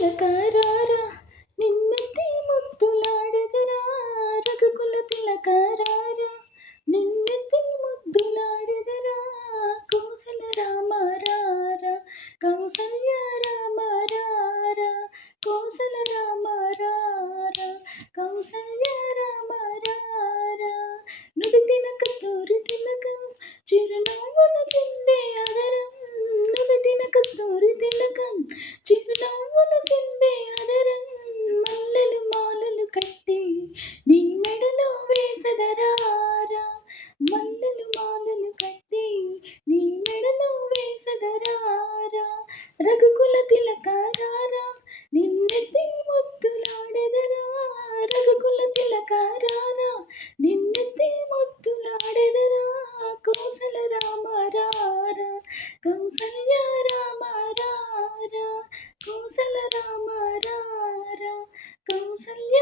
తిలకారారా నిన్నెత్తి ముద్దులాడెదరా రఘుకుల తిలకారారా నిన్నెత్తి ముద్దులాడెదరా కోసల రామారారా కౌసల్య రామారారా కోసల రామారారా కౌసల్య రామారారా నుదుటిన కస్తూరి తిలకం చిరునవ్వులు చిందే అదరం నుదుటిన కస్తూరి తిలకం చిరునవ్వులు చిందే అదరం మల్లెలు మాలలు కట్టి నీ మెడలో వేసెదరారా మల్లెలు మాలలు కట్టి నీ మెడలో వేసెదరారా రఘుకుల తిలకారారా నిన్నెత్తి ముద్దులాడెదరా రఘుకుల తిలకారారా నిన్నెత్తి ముద్దులాడెదరా కోసల రామారారా కౌసల్య రామారారా కోసల రామారారా కౌసల్య